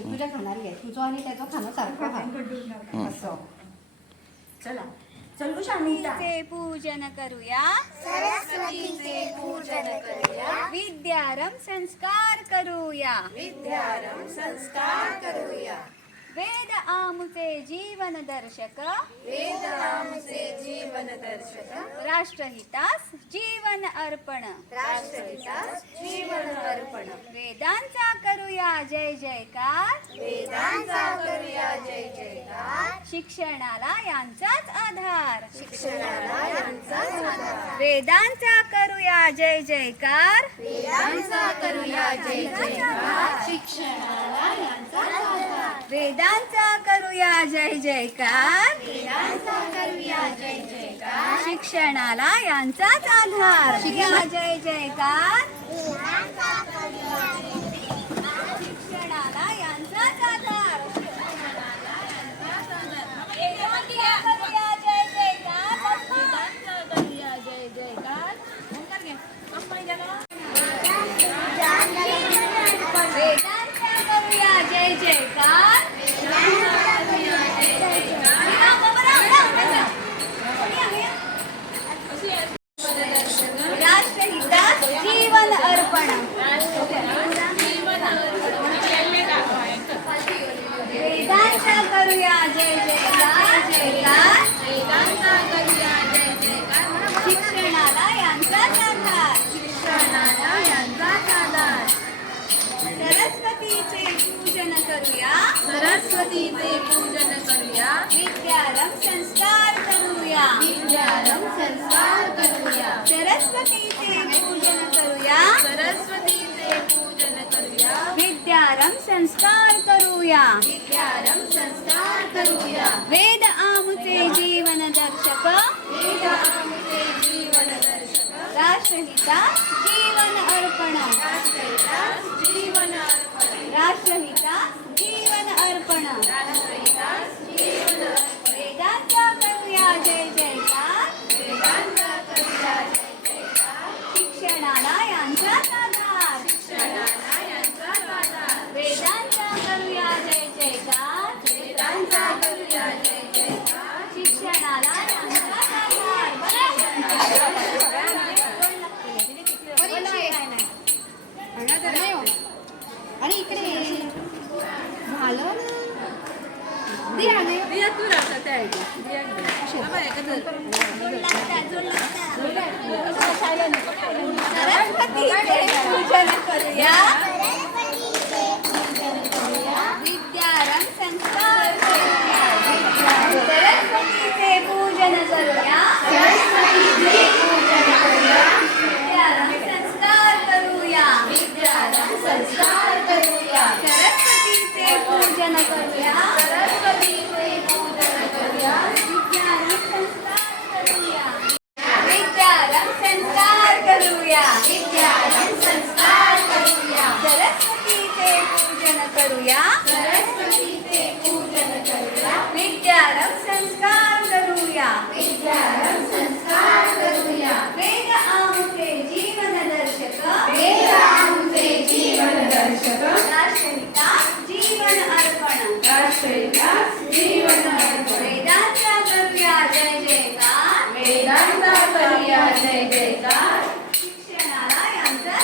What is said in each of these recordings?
तुझ्या खाणार घे तुझं आणि त्याचं खाणं सारखं असं चला चलू शांतीचे पूजन करूया सरस्वतीचे पूजन करूया विद्यारंभ संस्कार करूया विद्यारंभ संस्कार करूया वेद आमुचे जीवन दर्शक वेद आमुचे जीवन दर्शक राष्ट्रहितास जीवन अर्पण राष्ट्रहितास जीवन अर्पण वेदांचा करूया जय जयकार वेदांचा करूया जय जयकार शिक्षणाला यांचाच आधार शिक्षणाला यांचाच आधार वेदांचा करूया जय जयकार वेदांचा करूया जय जयकार शिक्षणाला यांचाच आधार वेदांचा करूया जय जयकार वेदांचा करूया जय जयकार शिक्षणाला यांचाच आधार जय जयकार शिक्षणाला यांचाच आधार करूया जय जयकार करूया जय जयकार वेदांचा करूया जय जयकार राष्ट्रहितास जीवन अर्पण वेदांचा करूया जय जयकार जयकार वेदांचा करूया जय जयकार शिक्षणाला यांचाच आधार शिक्षणाला यांचाच आधार सरस्वतीचे पूजन करूया सरस्वतीचे पूजन करूया विद्यारंभ संस्कार करूया विद्यारंभ संस्कार करूया सरस्वतीचे पूजन करूया सरस्वतीचे पूजन करूया विद्यारंभ संस्कार करूया विद्यारंभ संस्कार करूया वेद आमुचे जीवन दर्शक वेद आमुचे जीवन दर्शक राष्ट्रहितास जीवन अर्पण राष्ट्रहितास जीवन अर्पण राष्ट्रहितास जीवन अर्पण राष्ट्रहितास जीवन अर्पण वेदांचा करूया जय जयकार दिया तू राहता त्या सरस्वतीचे पूजन करूया विद्यारंभ संस्कार करूया सरस्वतीचे पूजन करूया विद्यारंभ संस्कार करूया संस्कार करूया सरस्वतीचे पूजन करूया विद्यारंभ संस्कार करूया सरस्वतीचे पूजन करूया विद्यारंभ संस्कार करूया वेद आमचे जीवन दर्शक दार्शनिका जीवन अर्पण वेदांचा करूया जय जयकार शिक्षणाला यांचा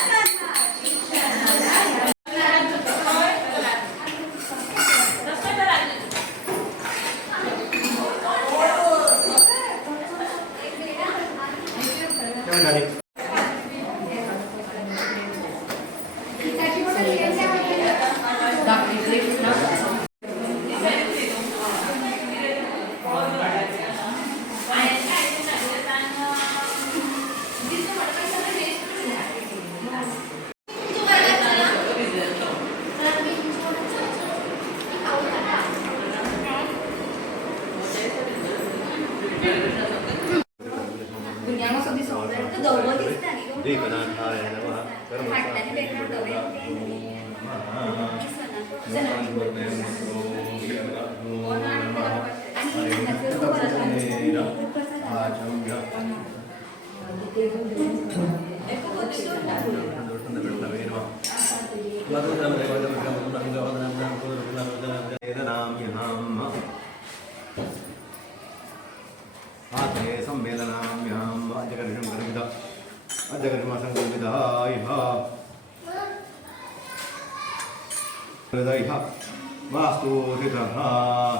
वास्तु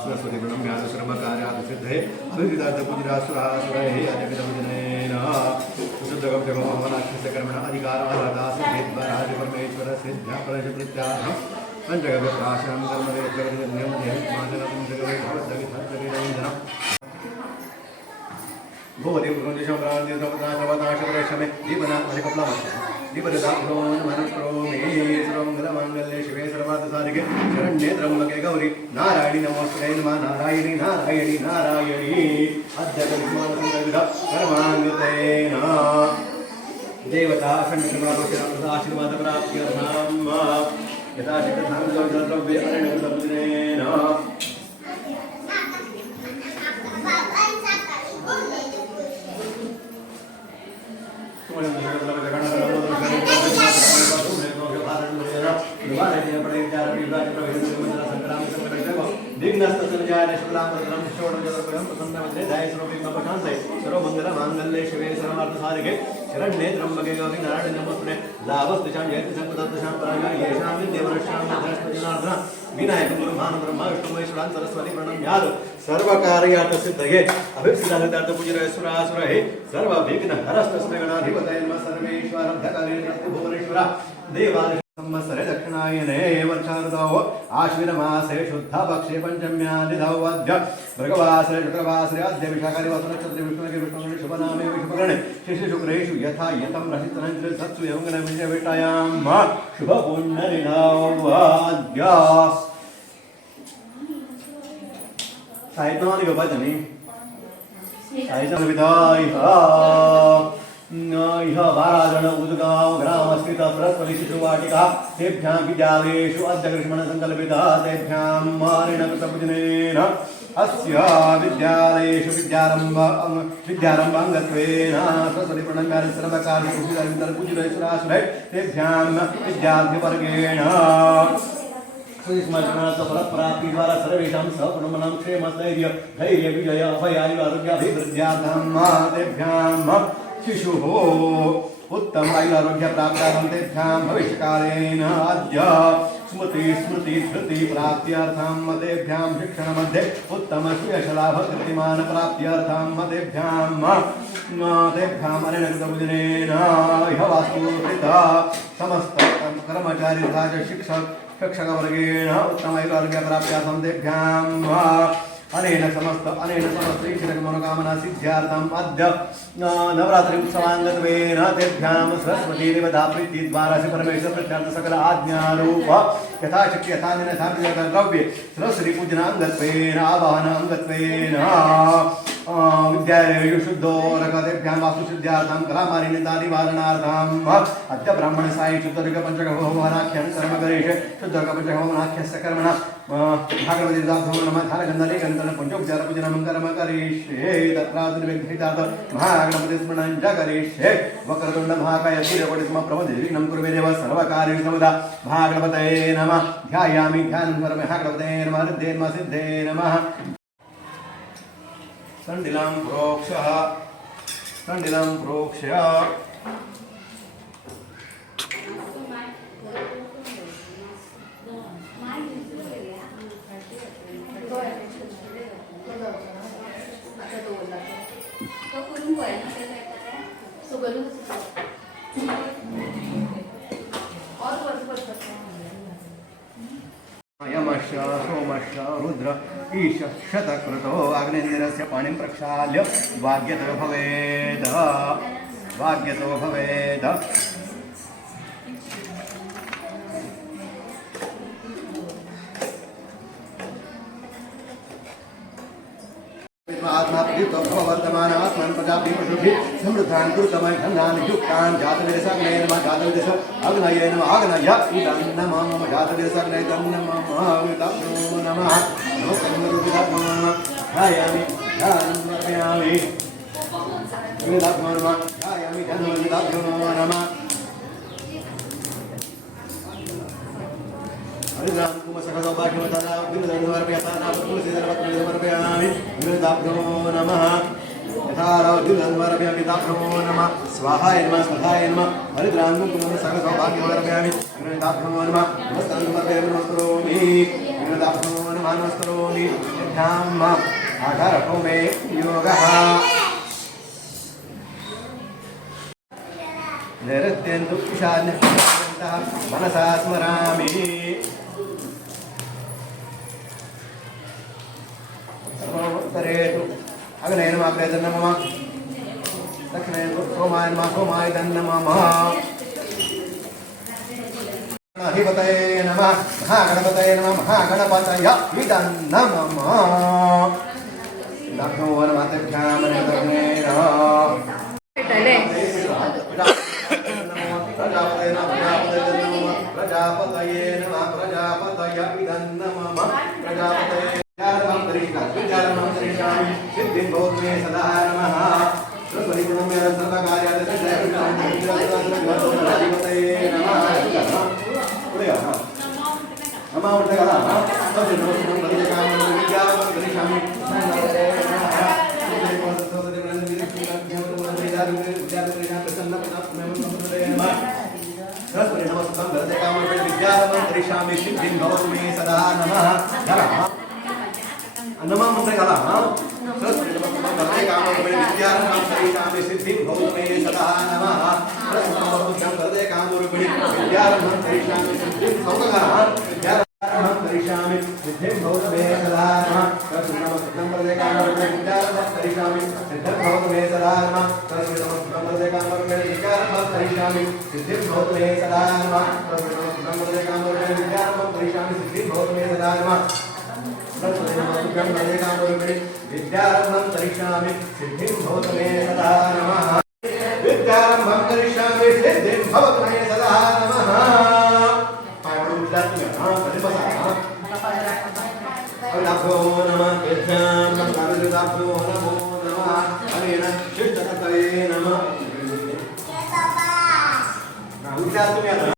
सरस्वती प्रणम्य सर्वकार्यात् सिद्धे सुहृदार्थ पूजिरासुरासुरैः अजगदमुजनेन शुद्धगव्यमोहनाक्षस्य कर्मण अधिकारः परमेश्वर सिद्ध्या प्रजप्रत्याह पञ्चगव्यप्राशनं कर्मवेद्यवजन्यं देहमाननं जगवेद्भवद्दगिधर्तगिरञ्जनम् भोवति पुरुषम्रान्तिद्रवताशवताशवरेशमे दीपना अधिकप्लवः दीपदाभ्रो नमस्करोमि सर्वमङ्गलमाङ्गल्ये शिवे सर्वार्थसाधिके शरण्ये त्र्यम्बके गौरी नारायणी नमोस्तुते नमः नारायणी नारायणी नारायणी अद्यतविद्वानसंगविध कर्माङ्गतेन देवता आशीर्वादप्राप्त्यर्थं यथाशक्यं द्रव्ये अरण्यकृतपुत्रेण सर्वमंगलमांगल्ये शिवे सर्वार्थसाधिके शरण्ये त्र्यंबके गौरी नारायणी नमोस्तुते लाभस्तिशां जयति संपदस्तिशां पराया येषां देवरक्षां मध्यस्थजनार्दन विनायकं गुरुभानं ब्रह्मा विष्णु महेश्वरान् सरस्वती प्रणम्यात् सर्वकार्यार्थ सिद्धये अभिष्टिदार्थ पूजिरेश्वरासुरैः सर्वविघ्नहरस्तस्मै गणाधिपतये नमः सर्वेश्वरं भुवनेश्वर देवालय संवत्सरे दक्षिणायने वर्षाऋतौ आश्विनमासे शुद्धपक्षे पञ्चम्यादिधौ अद्य भृगवासरे शुक्रवासरे अद्य विशाखादिवासनक्षत्रे विष्णुके शुभनामे विषुभकरणे शिशिशुक्रेषु यथा यतं रसितनञ्जलिसत्सु यौङ्गनविजयविटायां शुभपुण्यरिणौ अद्य साहित्यमादिक भजने साहित्यविदाय इह वाराजन उद्गांव ग्रामस्थित सरस्वती शिशुवाटिका तेभ्यां विद्यालयेषु अद्य ग्रीष्मणसङ्कल्पिता तेभ्यां मारिणकृतपूजनेन अस्य विद्यालयेषु विद्यारम्भाङ्गत्वेन सरस्वती प्रणम्यानि सर्वकार्यपूजितपूजितसुरासुरै तेभ्यां विद्यार्थिवर्गेण फलप्राप्तिद्वारा सर्वेषां सकुटुम्बानां क्षेमस्थैर्य धैर्य विजय अभयायुरारोग्याभिवृद्ध्यार्थं तेभ्यां शिशुः उत्तम आयुरारोग्य प्राप्तार्थं तेभ्यां भविष्यकालेन अद्य स्मृति स्मृति धृति प्राप्त्यर्थं मतेभ्यां शिक्षणमध्ये उत्तमसुयशलाभकृतिमान प्राप्त्यर्थं मतेभ्याम् अनेन कृतपूजनेन इह वास्तुकृता समस्त कर्मचारी तथा च शिक्षकवर्गेण उत्तमैकार्यप्राप्त्यार्थं तेभ्याम् अनेन समस्त ईश्वर मनोकामना सिद्ध्यार्थम् अद्य नवरात्रि उत्सवांगत्वेन तेभ्यां सरस्वती देवता प्रीतिद्वारा से परमेश्वर प्रत्यार्थ सकल आज्ञारूप यथाशक्ति यथादिन सार्वजनिक द्रव्ये सरस्वती पूजनांगत्वेन आवाहनांगत्वेन विद्यालयेषु शुद्धोरकतेभ्यां वास्तुसिद्ध्यार्थं कलामालिन्यतानिवारणार्थम् अद्य ब्राह्मण साई शुद्धोदकपञ्चकहोमनाख्यं कर्म करिष्ये शुद्धोदकपञ्चकहोमनाख्यस्य कर्मणा भागवती दाभ्यो नमः धारगन्धले गन्धन पञ्चोपचारपूजनं कर्म करिष्ये तत्रादुर्विघ्नितात् महागणपति स्मरणं च करिष्ये वक्रतुण्ड महाकाय सूर्यकोटि समप्रभा कुर्मे देव सर्वकार्येषु सर्वदा महागणपतये नमः ध्यायामि ध्यानं करोमि महागणपतये नमः हृदये नमः सिद्धे नमः तण्डिलं प्रोक्ष्य यमश्च सोमश्च रुद्र ईश शतक्रतो आग्नेन्द्रस्य पाणिं प्रक्षाल्य वाग्यतो भवेद आत्मा वर्तमान आत्मन प्रजापति पशुभिः समृद्धान् कुरुतमय धनान् युक्तान् जातवेदसाग्नये नमः जातवेदस अग्नये नमः अग्नय इदं नमः मम जातवेदसाग्नये इदं नमः विदाभ्यो नमः नमस्कारं नमः ध्यायामि ध्यानं समर्पयामि विदाभ्यो नमः ध्यायामि ध्यानं विदाभ्यो नमः हरिद्राम कुमसकसौभाग्यमताना विनदन्वर्पयताना तुलसीधरवत्मर्पयामि विनदाभ्यो नमः यथारावद्युदन्वर्पयामि दाभ्यो नमः स्वाहाय नमः स्वधाय नमः हरिद्राम कुमसकसौभाग्यमर्पयामि विनदाभ्यो नमः नमस्कारं नमस्करोमि विनदाभ्यो नमः नमस्करोमि ध्याम् आधारको मे योगः नैरत्यन्तु ईशान्यः मनसा स्मरामि उत्तरेतु अग्नये नमः अग्नये नमः दक्षिणे सोमाय नमः सोमाय नमः अधिपतये नमः महागणपतये नमः महागणपतये नमः नमो नमः तेभ्यां प्रजापतये नमः प्रजापतये नमः प्रजापतये विचारमं करिष्यामि सिद्धिं भवतु मे सदा नमः सरस्वती गुणं मे सर्वकार्यार्थसिद्धये नमः नमः उठगला नमस्कारं प्रतिकामं विचारमं करिष्यामि सरस्वती नमस्कारं प्रतिकामं विचारमं करिष्यामि सिद्धिं भवतु मे सदा नमः नमः मंत्रगला सरस्वती नमस्कारं प्रतिकामं विचारमं करिष्यामि सिद्धिं भवतु मे सदा नमः सरस्वती नमस्कारं प्रतिकामं विचारमं करिष्यामि सिद्धिं भवतु करिष्यामि सिद्धिं भवतु मे सदा नमः सरस्वती नमस्कारं प्रतिकामं विचारमं करिष्यामि सिद्धिं भवतु मे सदा नमः सरस्वती नमस्कारं प्रतिकामं विचारमं करिष्यामि सिद्धिं भवतु मे सदा नमः सरस्वती नमस्कारं प्रतिकामं विचारमं करिष्यामि सिद्धिं भवतु मे सदा नमः सरस्वती नमस्कारं प्रतिकामं विद्यारम्भं करिष्यामि सिद्धिं भवतु मे सदा नमः विद्यारम्भं करिष्यामि सिद्धिं भवतु मे सदा नमः हरिदाभ्यो नमः तेभ्यां नमस्कारदाभ्यो नमो नमः अनेन शिष्टतये नमः विचार तुम्ही आता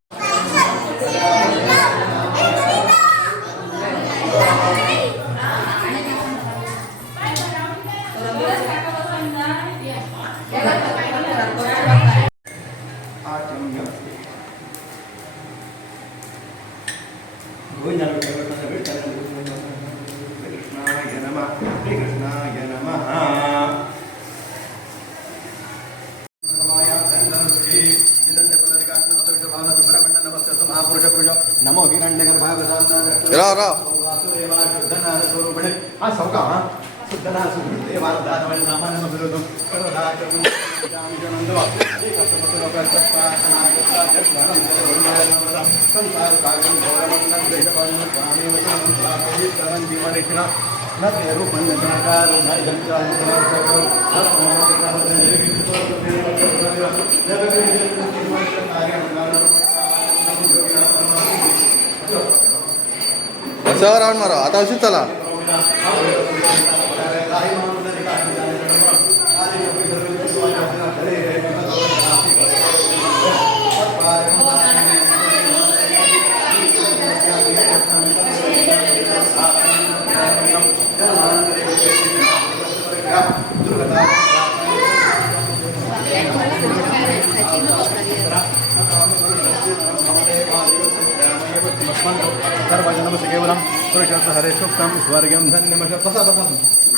कृष्णाय नमः नमो हिरण्यगर्भावसाम्राज्ञ हा सौका शुद्धनाथ देवादानवय सामान्य विरोधम करोदाचरम जामिजनंदवा संसार सागरम गौरवं देशपालन स्वामीवचनं प्राप्तिकरं जीवनेक्षण न रूपं नकार नयं असं राऊंड मारा आता अशीच चला सर्वजनम केवलम पुरुषस्य हरे सुक्तम स्वर्गं धन्यमश तथा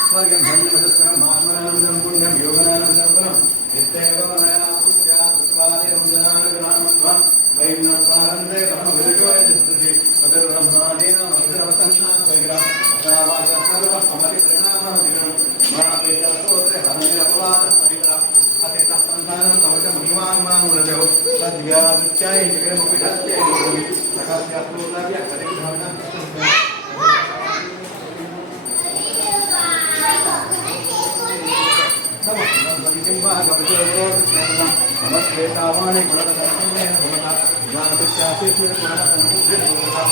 स्वर्गं धन्यमशस्करं मात्मनानं पुण्यं योगनानं संपन्नं नित्येव मया पुत्या पुष्पादयं जनानगणानं वैनं सारन्ते ब्रह्मविदुषोयतिस्ति अगर्ब्रह्माणेन मन्दिरवसन्ना स्वैरा अदावाच सर्वसमरिपरिणामः दिनं महापेतस्तोत्रे हरनिरपवाद परिकरा अतितः संसारं तव च महिमान् मामुरदेव तद्व्यादुच्चाय जगन्मुखिधत्ते योगी सकास्यात्मोदाव्य हरिभावना नमस्ते तावाणी गुणदर्शनेन भवता ज्ञानविद्यासेषु गुणसंबुद्धिर् भवता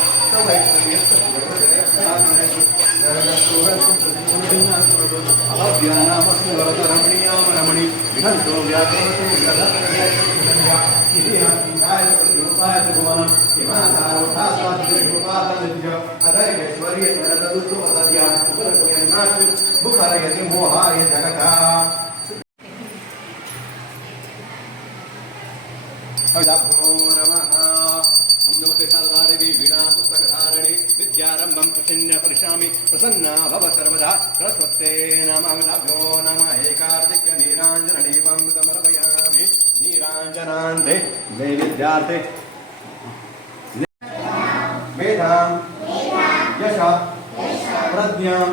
अभ्यानामस्मि वरदरमणीयाम रमणी विहन्तो व्याकरणतो गदर्शनेन रूपाय भुवनं हिमाधारोधास्वाद्योपादनित्य अदैवेश्वर्य तदुत्तमतद्या उपरकुयन्नाशि बुखारयति मोहाय जगता नमो नमः नमस्ते शारदादेवी वीणा पुस्तकधारिणी विद्यारम्भं प्रचिन्य परिशामि प्रसन्ना भव सर्वदा सरस्वते नमो नमः एकार्तिक्य नीराञ्जनदीपं समर्पयामि नीराञ्जनान्ते मे विद्यार्थे मेधां यश प्रज्ञां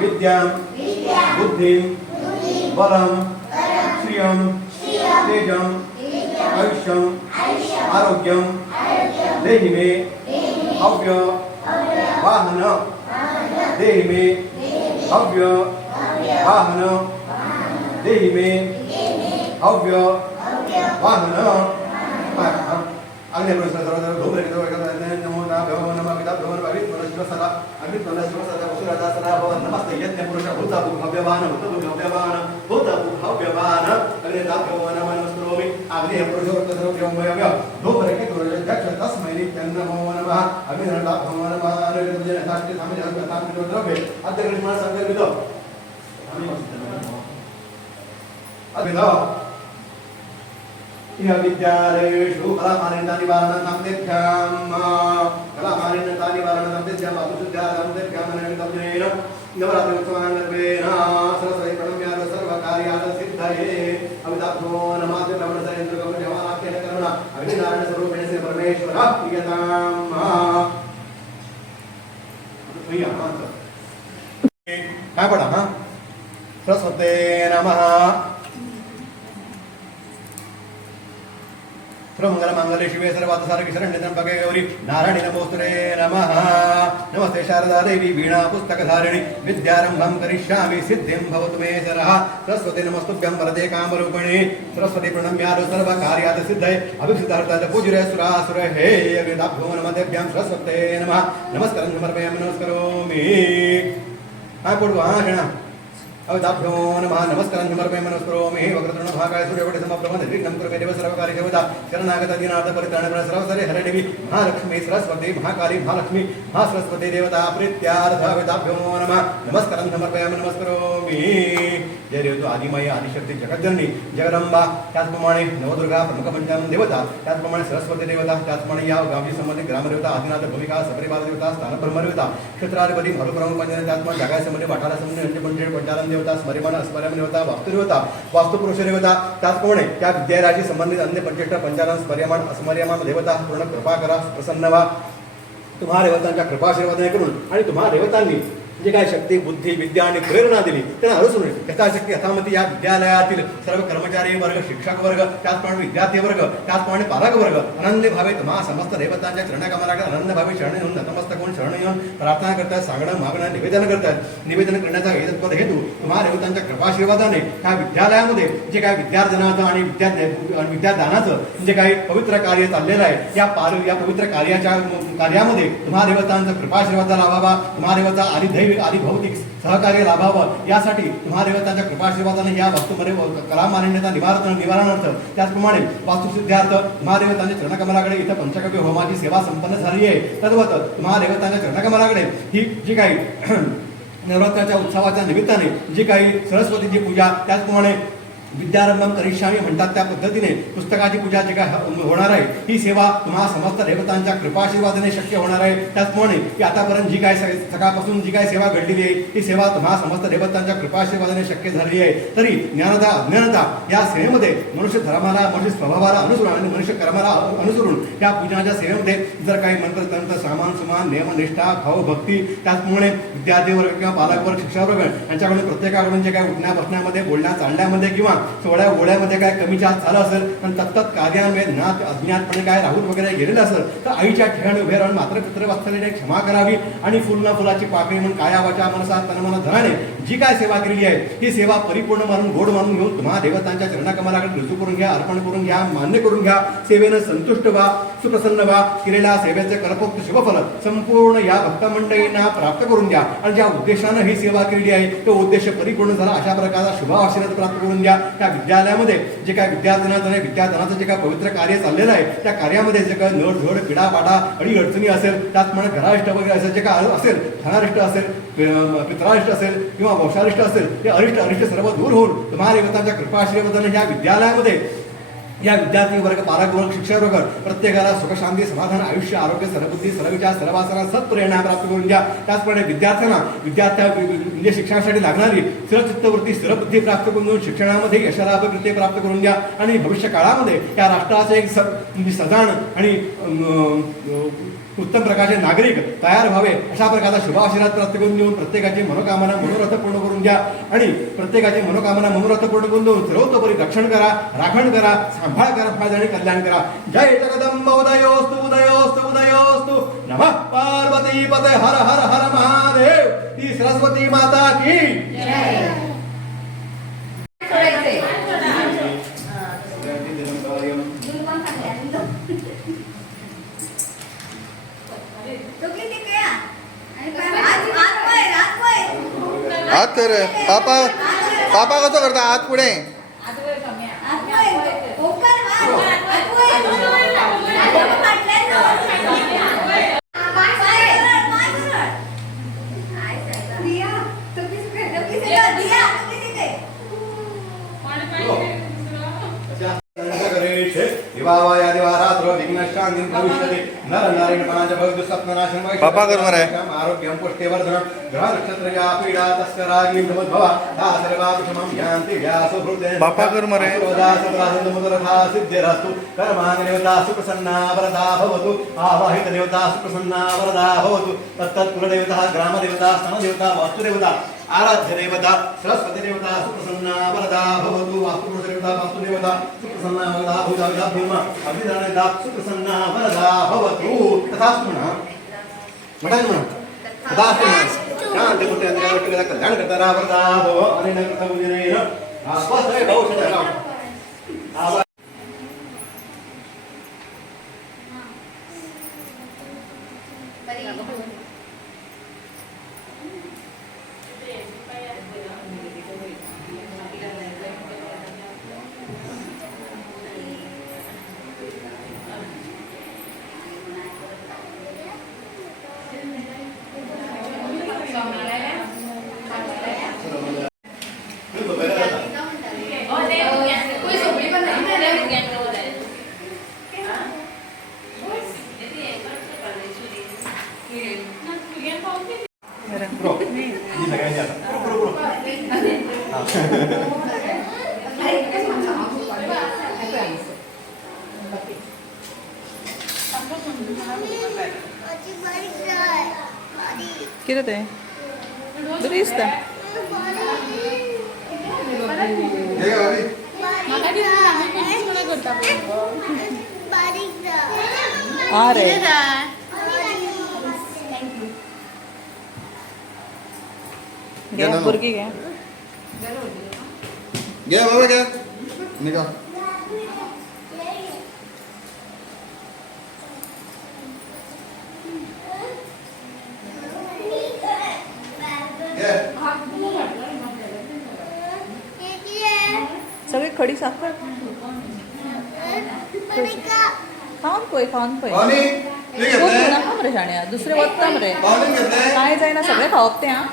विद्यां बुद्धिं बलं श्रियं तेजं आयुष्यं आरोग्यं देहि मे हव्य वाहन देहि मे हव्य वाहन देहि मे हव्य वाहन अग्नि पुरुषः धूमरितो नमो नमः पिताभ्यो नमः अभित्वनश्वसदा अभित्वनश्वसदा वसुरदासदा भवन् नमस्ते यज्ञपुरुष भूतभव्यवान भूतभव्यवान भूतभव्यवान अग्निदाभ्यो नमः नमस्करोमि अग्निपुरुषोत्तरभ्यो धूमरितो दक्ष तस्मै नित्यं नमो नमः अग्निदाभ्यो नमः अग्निजनसाक्षि सामजहस्तात्मिको द्रव्ये अद्यकृष्ण संकल्पितो अद्वितो इह विद्यालयेषु कलामालिन्यनिवारणं तेभ्यां कलामालिन्यनिवारणं तेभ्यां वातुशुद्ध्यां तेभ्यां नैवेद्येन नवरात्रोत्सवाङ्गर्वेण सरस्वती प्रणम्याद सर्वकार्याद सिद्धये अमिताभ्यो नमः नमस्तेन्द्रगमनजमानाख्येन करुणा अग्निनारायण स्वरूपेण श्री परमेश्वर प्रियतां काय पडा हा सरस्वते नमः मंगल शिवे सर्वार्थसारके शरण्यत्र्यंबके गौरी नारायणी नमोस्तुते नमः नमस्ते शारदा देवी वीणा पुस्तकधारिणी विद्यारंभं करिष्यामि सिद्धिं भवतु मे सरः सरस्वती नमस्तुभ्यं वरदे कामरूपिणी सरस्वती प्रणम्याद सर्वकार्याद सिद्धये अभिषितार्थाद पूज्य सुरासुर हे अग्निदाभ्यो नमः तेभ्यां सरस्वते नमः नमस्कारं समर्पयामि नमस्करोमि काय पडू हा गणा अवताभ्यो नमः नमस्कारं समर्पयामि नमस्करोमि हे वक्रतुण्ड महाकाय सूर्यकोटि समप्रभ निर्विघ्नं कुरु मे देव सर्वकार्येषु सर्वदा शरणागत दीनार्थ परित्राण सर्वसरे हरे देवी महालक्ष्मी सरस्वती महाकाली महालक्ष्मी महासरस्वती देवता प्रीत्यार्थ अवताभ्यो नमः नमस्कारं समर्पयामि नमस्करोमि जय देवतो आदिमाई आदिशक्ती जगज्जननी जगदंबा त्याचप्रमाणे नवदुर्गा प्रमुख पंचानन देवता त्याचप्रमाणे सरस्वती देवता त्याचप्रमाणे या गावची संबंधित ग्रामदेवता आदिनाथ भूमिका सपरिवार देवता स्थान ब्रह्मदेवता क्षेत्राधिपती भालुप्रमुख पंचानन त्याचप्रमाणे जगाय संबंधित वाठारा संबंधित पंचानन देवता स्मरिमान अस्मर्यम देवता वास्तुदेवता वास्तुपुरुष देवता त्याचप्रमाणे त्या विद्याराशी संबंधित अन्य पंचेष्ट पंचानन स्मर्यमान अस्मर्यमान देवता पूर्ण कृपा करा प्रसन्न व्हा तुम्हा देवतांच्या कृपाशीर्वादाने करून आणि तुम्हा देवतांनी जे काय शक्ती बुद्धी विद्या आणि प्रेरणा दिली त्यांना अनुसरून यथाशक्ती यथामती या विद्यालयातील सर्व कर्मचारी वर्ग शिक्षक वर्ग त्याचप्रमाणे विद्यार्थी वर्ग त्याचप्रमाणे पालक वर्ग आनंदी भावे तुम्हा समस्त देवतांच्या चरणकमलाकडे आनंद भावे शरण येऊन नतमस्तक होऊन शरण येऊन प्रार्थना करतात सांगणं मागणं निवेदन करतात निवेदन करण्याचा हेतू तुम्हा देवतांच्या कृपाशीर्वादाने ह्या विद्यालयामध्ये जे काय विद्यार्जनाचं आणि विद्यादानाचं जे काही पवित्र कार्य चाललेलं आहे या पवित्र कार्यामध्ये तुम्हा देवतांचा कृपाशीर्वाद लाभावा तुम्हा देवता आदि भौतिक सहकार्य लाभावं यासाठी तुम्हा देवतांच्या कृपाशीर्वादाने या वास्तूमध्ये कलामालिन्यता निवारणार्थ त्याचप्रमाणे वास्तुसिद्ध्यार्थ तुम्हा देवतांच्या चरणकमलाकडे इथं पंचकव्य होमाची सेवा संपन्न झाली आहे तद्वत तुम्हा देवतांच्या चरणकमलाकडे ही जी काही नवरात्राच्या उत्सवाच्या निमित्ताने जी काही सरस्वतीची पूजा त्याचप्रमाणे विद्यारंभम करिष्यामी म्हणतात त्या पद्धतीने पुस्तकाची पूजा जी काय होणार आहे ही सेवा तुम्हा समस्त देवतांच्या कृपाशीर्वादाने शक्य होणार आहे त्याचप्रमाणे की आतापर्यंत जी काय सकाळपासून जी काय सेवा घडलेली आहे ही सेवा तुम्हा समस्त देवतांच्या कृपाशीर्वादाने शक्य झालेली आहे तरी ज्ञानता अज्ञानता या सेवेमध्ये मनुष्य धर्माला मनुष्य स्वभावाला अनुसरून आणि मनुष्य कर्माला अनुसरून या पूजनाच्या सेवेमध्ये जर काही मंत्र तंत्र सामान सुमान नियमनिष्ठा भाव भक्ती त्याचप्रमाणे विद्यार्थी वर्ग किंवा पालक वर्ग शिक्षक वर्ग यांच्याकडून प्रत्येकाकडून जे काय उठण्या बसण्यामध्ये बोलण्या चालण्यामध्ये किंवा सोहळ्या ओढ्यामध्ये काय कमी जास्त झालं असेल पण तत्त कार्यान्वये ज्ञात अज्ञातपणे काय राहून वगैरे गेलेलं असेल तर आईच्या ठिकाणी उभे राहून मात्र पित्र वास्तव्याने क्षमा करावी आणि फुल न फुलाची पाकळी म्हणून काया वाचा मनसा तनमन धनाने जी काय सेवा केलेली आहे ही सेवा परिपूर्ण मानून गोड मानून घेऊन तुम्हा देवतांच्या चरणाकमलाकडे रुजू करून घ्या अर्पण करून घ्या मान्य करून घ्या सेवेनं संतुष्ट व्हा सुप्रसन्न व्हा केलेल्या सेवेचे करपोक्त शुभफल संपूर्ण या भक्तमंडळींना प्राप्त करून द्या आणि ज्या उद्देशानं ही सेवा केलेली आहे तो उद्देश परिपूर्ण झाला अशा प्रकारचा शुभ आशीर्वाद प्राप्त करून द्या त्या विद्यालयामध्ये जे काय विद्यादानाचं जे काय पवित्र कार्य चाललेलं आहे त्या कार्यामध्ये जे काय नड झड पिडा पाडा अडी अडचणी असेल त्याचप्रमाणे घरारिष्ट वगैरे असेल जे काय असेल धनारिष्ट असेल पित्रारिष्ट असेल किंवा वंशारिष्ट असेल ते अरिष्ट सर्व दूर होऊन तुम्हा देवतांच्या कृपा आशीर्वादाने या विद्यालयामध्ये या विद्यार्थी वर्ग पालक वर्ग शिक्षक वर्ग प्रत्येकाला सुखशांती समाधान आयुष्य आरोग्य सरबुद्धी सरविचार सर्वासना सत्प्रेरणा प्राप्त करून द्या त्याचप्रमाणे विद्यार्थ्यांना शिक्षणासाठी लागणारी स्थिरचित्तवृत्ती स्थिरबुद्धी प्राप्त करून शिक्षणामध्ये यशलाभकृत्य प्राप्त करून द्या आणि भविष्य काळामध्ये या राष्ट्राचे एक सजाण आणि उत्तम प्रकारचे नागरिक तयार व्हावे अशा प्रकारचा शुभ आशीर्वाद प्राप्त करून देऊन प्रत्येकाची मनोकामना मनोरथ पूर्ण करून द्या आणि प्रत्येकाची मनोकामना मनोरथ पूर्ण करून देऊन सर्वतोपरी रक्षण करा राखण करा सांभाळ करा फायदा आणि कल्याण करा जय जगदंब उदयोस्तु उदयोस्तु उदयोस्तु नमः पार्वती पते हर हर हर महादेव ती सरस्वती माता की जय. हात कर पापा पापा कसं करता हात पुढे पापा कर मरे आरोग्यम पुष्टिवर्धन ग्रह नक्षत्र या पीडा तस्करागी भवा ता सर्वाकुशमं यान्ति व्यासो हृदय पापा कर मरे मुद्रथा सिद्धिरस्तु कर्माणि देवता सुप्रसन्ना वरदा भवतु आवाहित देवता सुप्रसन्ना वरदा भवतु तत्तत् कुलदेवता ग्रामदेवता स्थानदेवता वास्तुदेवता आराध्य देवता सरस्वती देवता सुप्रसन्ना वरदा भवतु वास्तुपुरुष देवता वास्तुदेवता सुप्रसन्ना वरदा भूता भूमा अभिधान देवता सुप्रसन्ना वरदा भवतु तथास्तु म्हणा म्हणाल म्हणा तथास्तु म्हणा शांती पुत्र अंतरावर कल्याण करता वरदा भव अनेन कृत उदिनेन आस्वादय भवशतराम कितें तें बरी दिसता रे घे भुरगीं घे घे बाबा घे निघा सगळी खडी साखर खाऊन पळय पाहुणे ते घेतलंय नाका मरे शाण्या दुसरे वचता मरे पाहुणे घेतलंय काय जायना सगळे खावप ते हां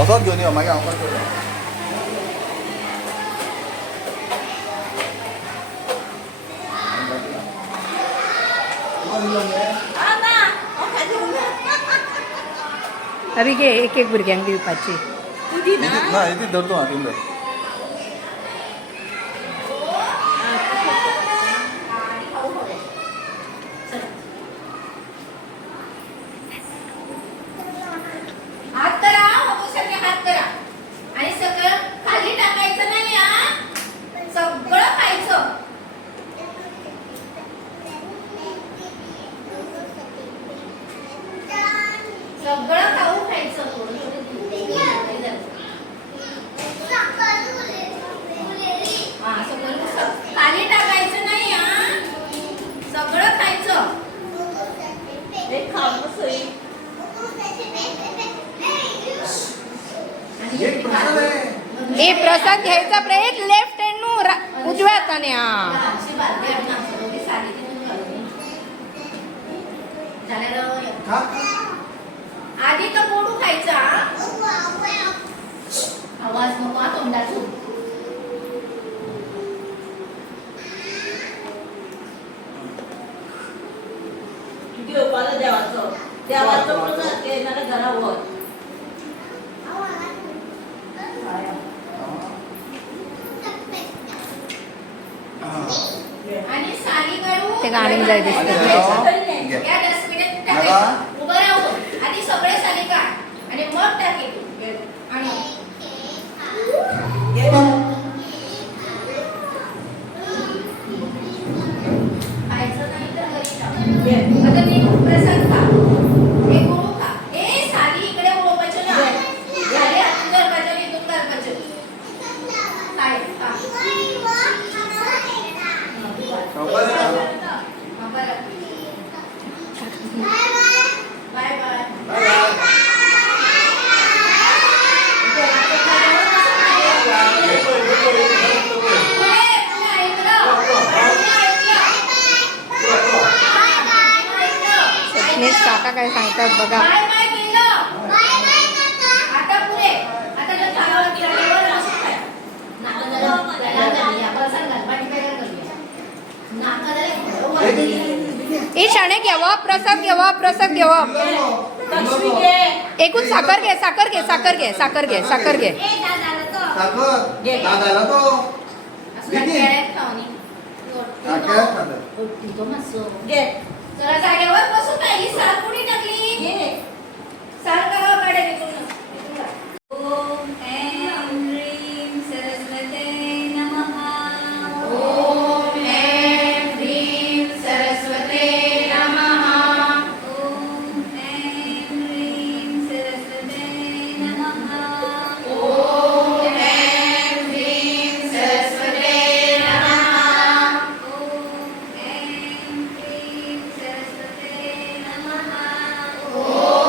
असोच घेवन यो मागीर हांव करता अरे घे एक एक भुरग्यांक दिवपाची ना इथे धरतो हां तिंदा हात करा सगळे हात करा आणि सगळं खाली टाकायचं नाही हा सगळं खायचं सगळं खाऊ खायचं हा सगळं खाली टाकायचं नाही हा सगळं खायचं ए प्रसाद घ्यायचा प्रयत्न लेफ्ट हँड नु उजव्या हाताने हा आधी तर गोडू खायचा आवाज नको हा तोंडातून देवाचं प्रसाद घे नाल्या घरा वर आणि साली काढू ते गाणी जाय दिसते या डस्टबिनात टाकायचं उभं राहून आधी सगळे साली काढ आणि मग टाके आणि खायचं नाही तर घरी ठेव. आता मी प्रसाद खा हे गोळू खा ए साली इकडे ओळखायचं ना साली हातून गरबाचं आणि इथून गरबाचं काय खा बाय बाय सचिनेश काका काय सांगतात बघा बाय बाय केलं आता पुरे आता जर झालं केल्यावर असं काय ए शाणे घ्यावा प्रसाद घ्यावा एकूण साखर घे साखर घे साखर घे साखर घे साखर घे साखर दादाला तो जरा जागेवर बसू काय ही साल कुणी टाकली साल करावं काढे ओम ऐं ह्रीं सरस्वते नमः ओम ऐं ह्रीं सरस्वते नमः ओम ऐं ह्रीं सरस्वते नमः ओम ऐं ह्रीं सरस्वते नमः ओम ऐं ह्रीं सरस्वते नमः ओम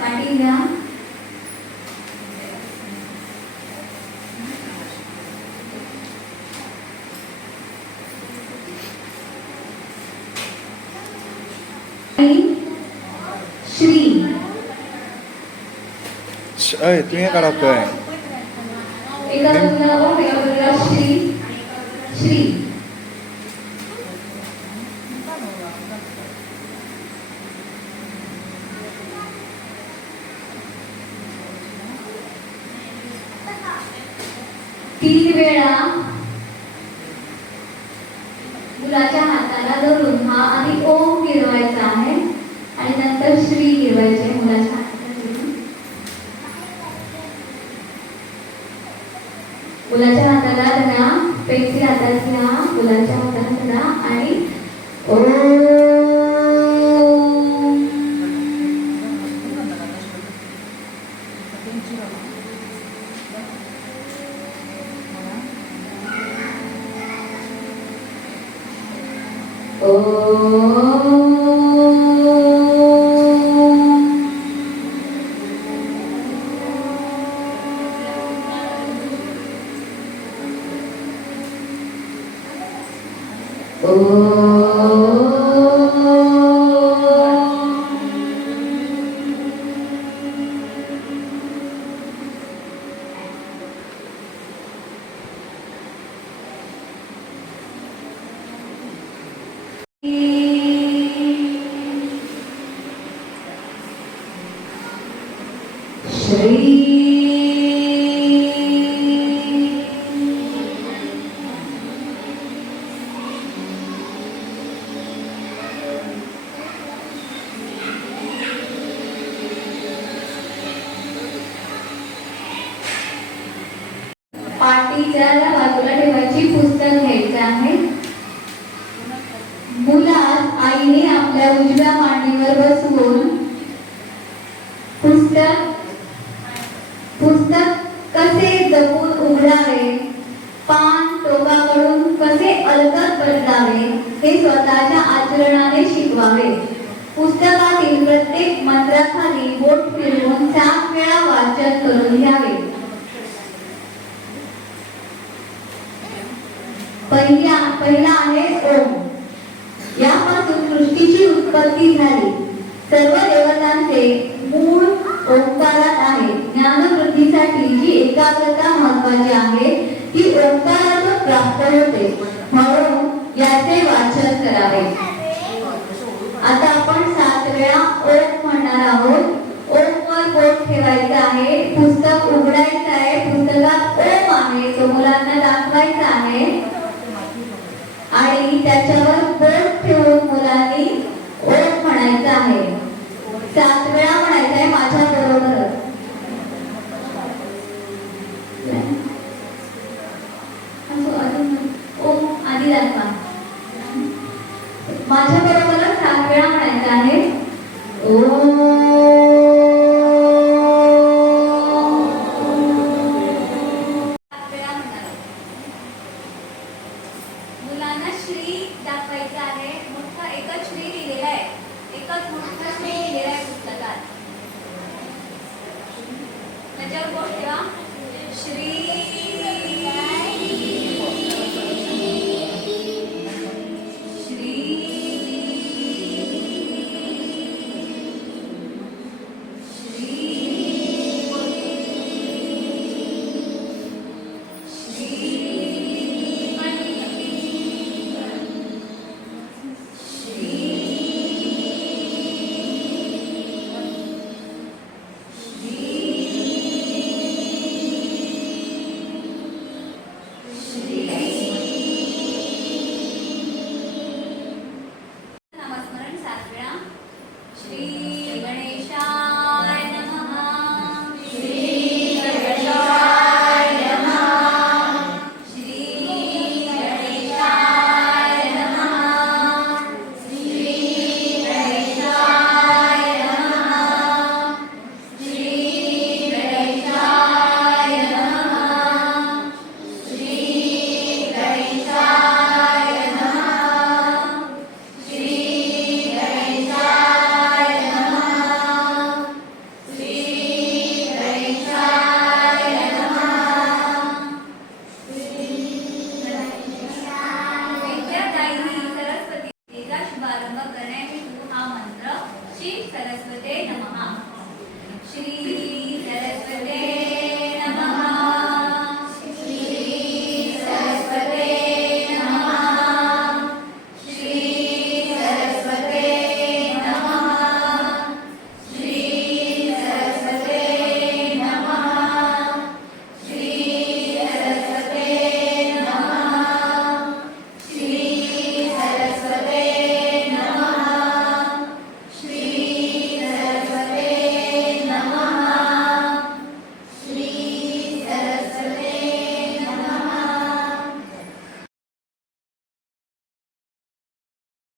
पाठी घ्या. श्री. अय तुम्ही काय काढतोय एका बाजूला ओम, एका बाजूला श्री. श्री. तीन वेळा मुलाच्या हाताला धरून हा आधी ओम गिरवायचा आहे आणि नंतर श्री गिरवायचे मुलाच्या हाताला धरून. मुलाच्या हाताला धरा, पेन्सिल हातात घ्या, मुलाच्या हाताला धरा आणि ओम. पाटीच्या बाजूला ठेवायची, पुस्तक घ्यायचं आहे. मुलास आईने आपल्या उजव्या मांडीवर बसवून पुस्तक कसे जपून उघडावे, पान टोकाकडून कसे अलगद बदलावे हे स्वतःच्या आचरणाने शिकवावे. पुस्तकातील प्रत्येक मंत्राखाली बोट फिरवून 7 वेळा वाचन करून घ्यावे. पहिला आहे ओम. यापासून सृष्टीची उत्पत्ती झाली. सर्व देवतांचे मूळ ओंकारात आहे. ज्ञानवृद्धीसाठी जी एकाग्रता महत्वाची आहे ती ओंकारातून प्राप्त होते, म्हणून याचे वाचन करावे. आता आपण 7 वेळा ओम म्हणणार आहोत. ओम वर बोट ठेवायचं आहे, पुस्तक उघडायचं आहे, पुस्तकात ओम आहे तो मुलांना दाखवायचा आहे आणि त्याच्यावर बोट ठेवून मुलांनी ओम म्हणायचं आहे. 7 वेळा म्हणायचं आहे माझ्या बरोबर. ओम आधी दाखवा. माझ्या बरोबर 7 वेळा म्हणायचं आहे. ओम. मुलांना श्री दाखवायचं सरस्वते नमः. श्री